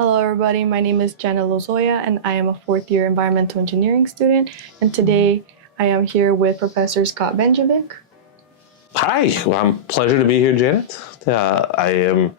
Hello everybody, my name is Jenna Lozoya and I am a fourth year environmental engineering student, and today I am here with Professor Scott Banjavcic. Hi, well, pleasure to be here, Janet. I am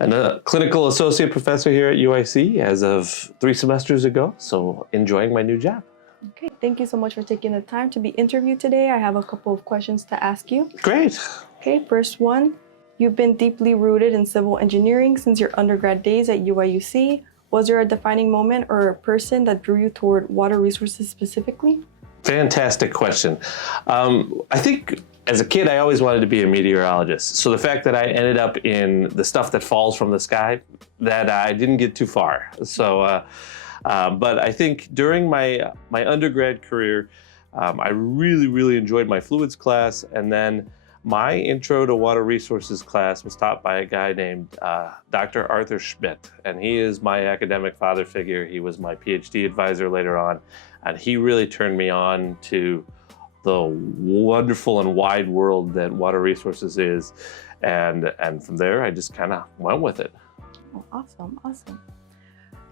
a clinical associate professor here at UIC as of 3 semesters ago, so enjoying my new job. Okay, thank you so much for taking the time to be interviewed today. I have a couple of questions to ask you. Great. Okay, first one. You've been deeply rooted in civil engineering since your undergrad days at UIC. Was there a defining moment or a person that drew you toward water resources specifically? Fantastic question. I think as a kid, I always wanted to be a meteorologist. So the fact that I ended up in the stuff that falls from the sky, that I didn't get too far. So, but I think during my undergrad career, I really enjoyed my fluids class, and then my intro to water resources class was taught by a guy named Dr. Arthur Schmidt, and he is my academic father figure. He was my PhD advisor later on, and he really turned me on to the wonderful and wide world that water resources is, and from there I just kind of went with it. Oh, awesome.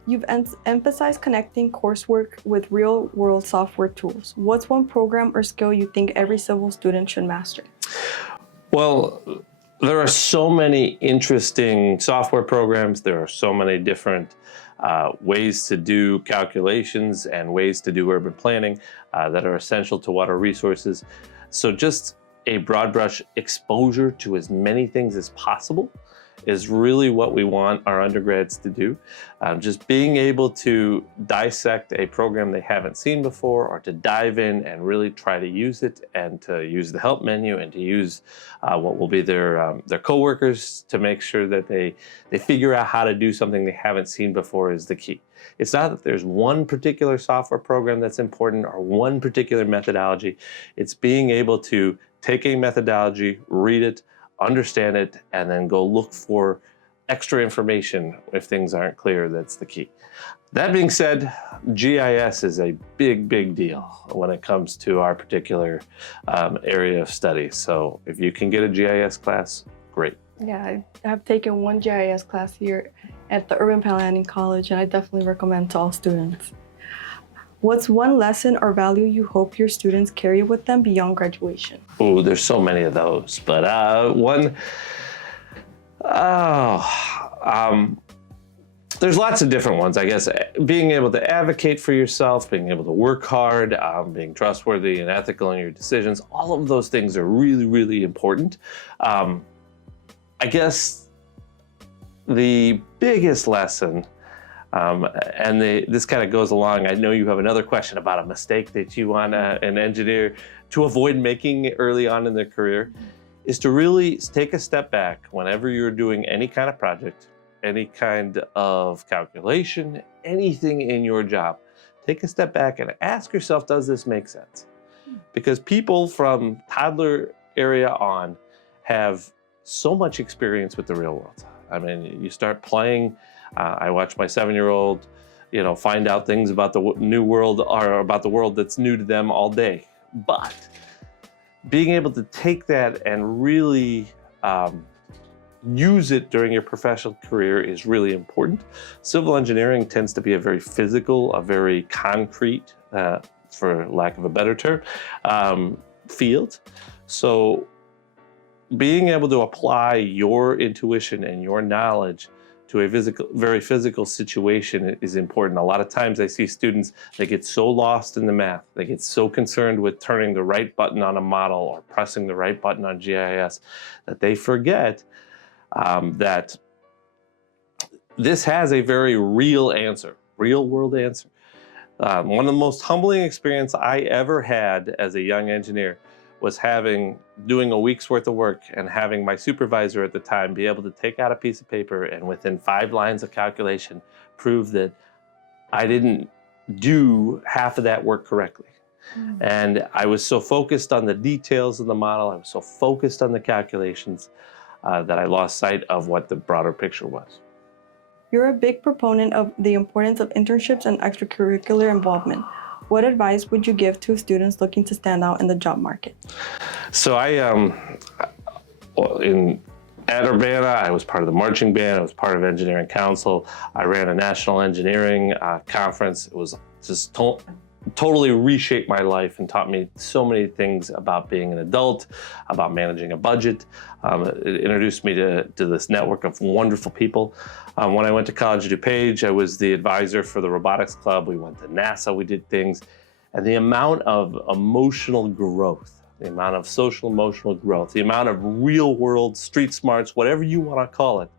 You've emphasized connecting coursework with real-world software tools. What's one program or skill you think every civil student should master? Well, there are so many interesting software programs. There are so many different ways to do calculations and ways to do urban planning that are essential to water resources. So just a broad brush exposure to as many things as possible is really what we want our undergrads to do. Just being able to dissect a program they haven't seen before, or to dive in and really try to use it, and to use the help menu, and to use what will be their coworkers to make sure that they figure out how to do something they haven't seen before is the key. It's not that there's one particular software program that's important or one particular methodology. It's being able to take a methodology, read it, understand it, and then go look for extra information if things aren't clear. That's the key. That being said, GIS is a big deal when it comes to our particular area of study. So if you can get a GIS class, great. Yeah, I have taken one GIS class here at the Urban Planning College, and I definitely recommend to all students. What's one lesson or value you hope your students carry with them beyond graduation? Oh, there's so many of those, but there's lots of different ones, I guess. Being able to advocate for yourself, being able to work hard, being trustworthy and ethical in your decisions, all of those things are really important. I guess the biggest lesson, this kind of goes along, I know you have another question about a mistake that you want an engineer to avoid making early on in their career, is to really take a step back whenever you're doing any kind of project, any kind of calculation, anything in your job. Take a step back and ask yourself, does this make sense? Because people from toddler area on have so much experience with the real world. I mean, you start playing. I watch my 7-year-old, find out things about the new world, or about the world that's new to them all day. But being able to take that and really use it during your professional career is really important. Civil engineering tends to be a very physical, a very concrete, for lack of a better term, field. So being able to apply your intuition and your knowledge to a very physical situation is important. A lot of times I see students, they get so lost in the math, they get so concerned with turning the right button on a model or pressing the right button on GIS, that they forget that this has a very real answer, real world answer. One of the most humbling experiences I ever had as a young engineer was doing a week's worth of work and having my supervisor at the time be able to take out a piece of paper and within 5 lines of calculation prove that I didn't do half of that work correctly. And I was so focused on the details of the model, I was so focused on the calculations that I lost sight of what the broader picture was. You're a big proponent of the importance of internships and extracurricular involvement. What advice would you give to students looking to stand out in the job market? So in at Urbana, I was part of the marching band. I was part of engineering council. I ran a national engineering conference. It was just totally reshaped my life and taught me so many things about being an adult, about managing a budget. It introduced me to this network of wonderful people. When I went to college at DuPage, I was the advisor for the robotics club. We went to NASA, we did things. And the amount of emotional growth, the amount of social emotional growth, the amount of real world street smarts, whatever you want to call it,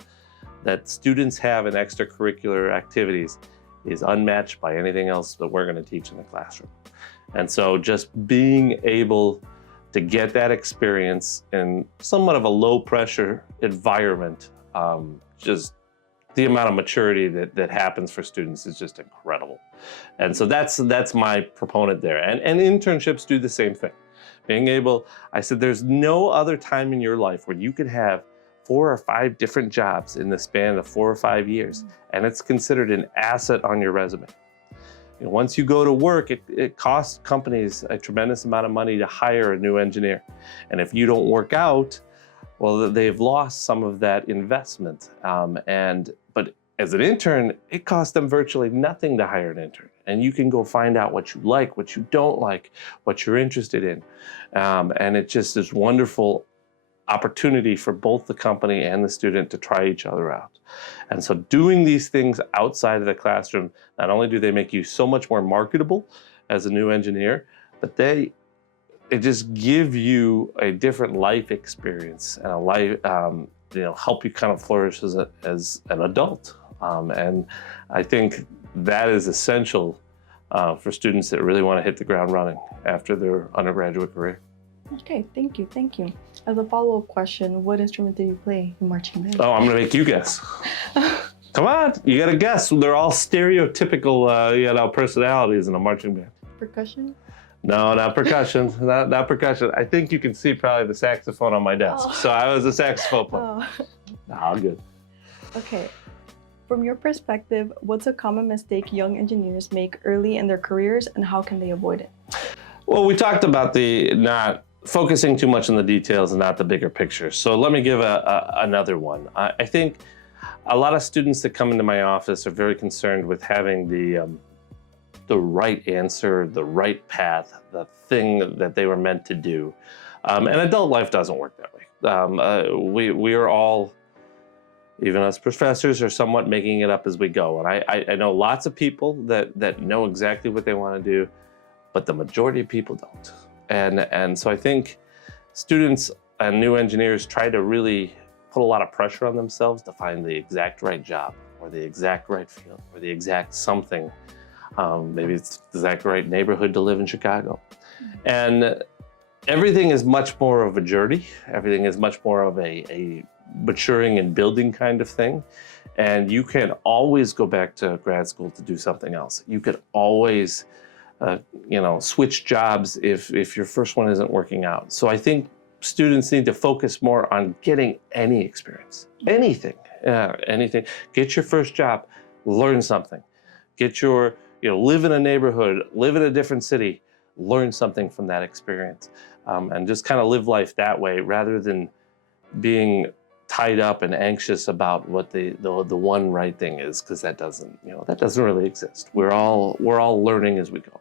that students have in extracurricular activities is unmatched by anything else that we're going to teach in the classroom. And so just being able to get that experience in somewhat of a low pressure environment, just the amount of maturity that happens for students is just incredible. And so that's my proponent there. And internships do the same thing. Being able, I said, there's no other time in your life where you could have 4 or 5 different jobs in the span of 4 or 5 years, and it's considered an asset on your resume. You know, once you go to work, it costs companies a tremendous amount of money to hire a new engineer. And if you don't work out, well, they've lost some of that investment. But as an intern, it costs them virtually nothing to hire an intern. And you can go find out what you like, what you don't like, what you're interested in. And it just is wonderful opportunity for both the company and the student to try each other out. And so doing these things outside of the classroom, not only do they make you so much more marketable as a new engineer, but they just give you a different life experience and a life, help you kind of flourish as an adult. And I think that is essential for students that really want to hit the ground running after their undergraduate career. Okay, thank you. As a follow-up question, what instrument do you play in marching band? Oh, I'm gonna make you guess. Come on, you gotta guess. They're all stereotypical, personalities in a marching band. Percussion? No, not percussion. not percussion. I think you can see probably the saxophone on my desk. Oh. So I was a saxophone player. Oh. No, I'm good. Okay. From your perspective, what's a common mistake young engineers make early in their careers, and how can they avoid it? Well, we talked about the not focusing too much on the details and not the bigger picture. So let me give another one. I think a lot of students that come into my office are very concerned with having the right answer, the right path, the thing that they were meant to do. And adult life doesn't work that way. We are all, even us professors, are somewhat making it up as we go. And I know lots of people that know exactly what they want to do, but the majority of people don't. And so I think students and new engineers try to really put a lot of pressure on themselves to find the exact right job or the exact right field or the exact something. Maybe it's the exact right neighborhood to live in Chicago. And everything is much more of a journey. Everything is much more of a maturing and building kind of thing. And you can always go back to grad school to do something else. You could always switch jobs if your first one isn't working out. So I think students need to focus more on getting any experience, anything. Get your first job, learn something. Get your, live in a neighborhood, live in a different city, learn something from that experience, and just kind of live life that way rather than being tied up and anxious about what the one right thing is, because that doesn't really exist. We're all learning as we go.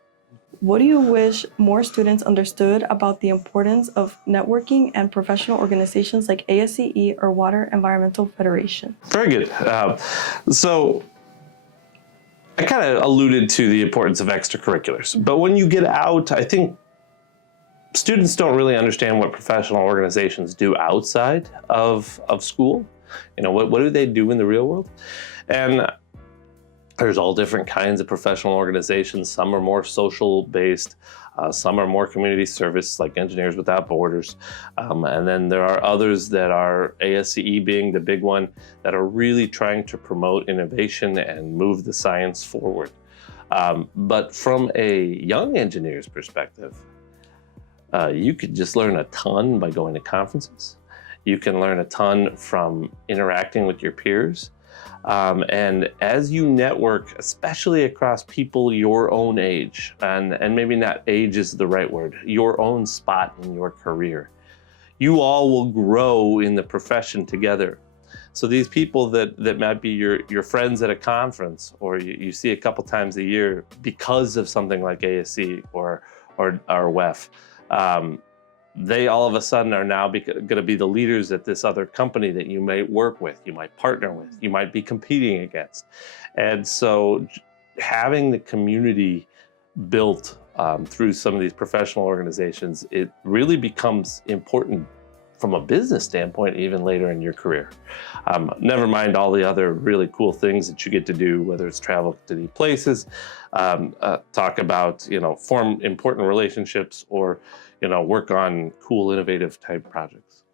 What do you wish more students understood about the importance of networking and professional organizations like ASCE or Water Environmental Federation? Very good. So I kind of alluded to the importance of extracurriculars, but when you get out, I think students don't really understand what professional organizations do outside of school. What do they do in the real world? And there's all different kinds of professional organizations. Some are more social based, some are more community service, like Engineers Without Borders. And then there are others that are, ASCE being the big one, that are really trying to promote innovation and move the science forward. But from a young engineer's perspective, you could just learn a ton by going to conferences. You can learn a ton from interacting with your peers. And as you network, especially across people your own age, and maybe not age is the right word, your own spot in your career, you all will grow in the profession together. So these people that might be your friends at a conference, or you see a couple times a year because of something like ASCE or WEF, they all of a sudden are now going to be the leaders at this other company that you might work with, you might partner with, you might be competing against. And so having the community built through some of these professional organizations, it really becomes important from a business standpoint even later in your career. Never mind all the other really cool things that you get to do, whether it's travel to these places, talk about, form important relationships, or, work on cool, innovative type projects.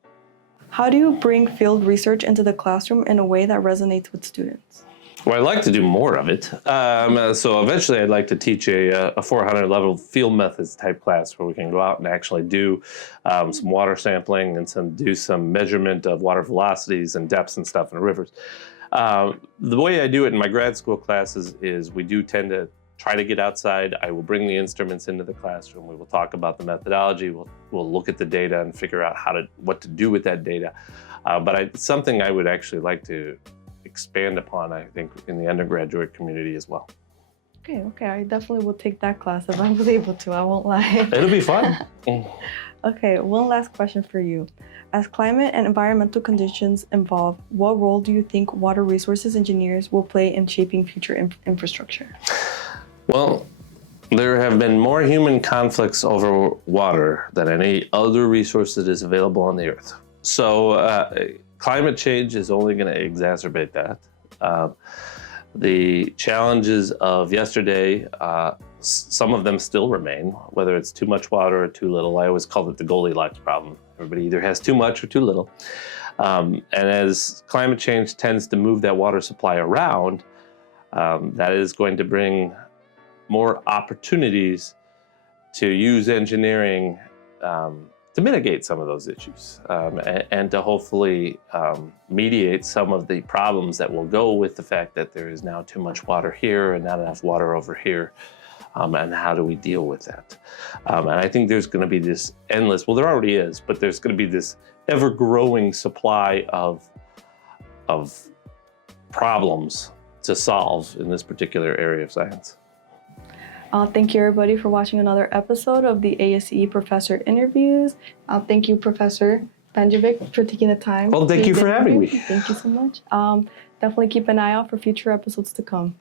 How do you bring field research into the classroom in a way that resonates with students? Well, I'd like to do more of it. So eventually I'd like to teach a 400 level field methods type class where we can go out and actually do some water sampling and do some measurement of water velocities and depths and stuff in the rivers. The way I do it in my grad school classes is we do tend to try to get outside. I will bring the instruments into the classroom. We will talk about the methodology. We'll look at the data and figure out what to do with that data. But it's something I would actually like to expand upon, I think, in the undergraduate community as well. Okay, I definitely will take that class if I was able to, I won't lie. It'll be fun. Okay, one last question for you. As climate and environmental conditions evolve, what role do you think water resources engineers will play in shaping future infrastructure? Well, there have been more human conflicts over water than any other resource that is available on the earth. So climate change is only going to exacerbate that. The challenges of yesterday, some of them still remain, whether it's too much water or too little. I always call it the Goldilocks problem. Everybody either has too much or too little. And as climate change tends to move that water supply around, that is going to bring more opportunities to use engineering to mitigate some of those issues and to hopefully mediate some of the problems that will go with the fact that there is now too much water here and not enough water over here. And how do we deal with that? And I think there's going to be this endless, well, there already is, but there's going to be this ever-growing supply of problems to solve in this particular area of science. Thank you, everybody, for watching another episode of the ASCE Professor Interviews. Thank you, Professor Banjavcic, for taking the time. Well, thank you for having me. Thank you so much. Definitely keep an eye out for future episodes to come.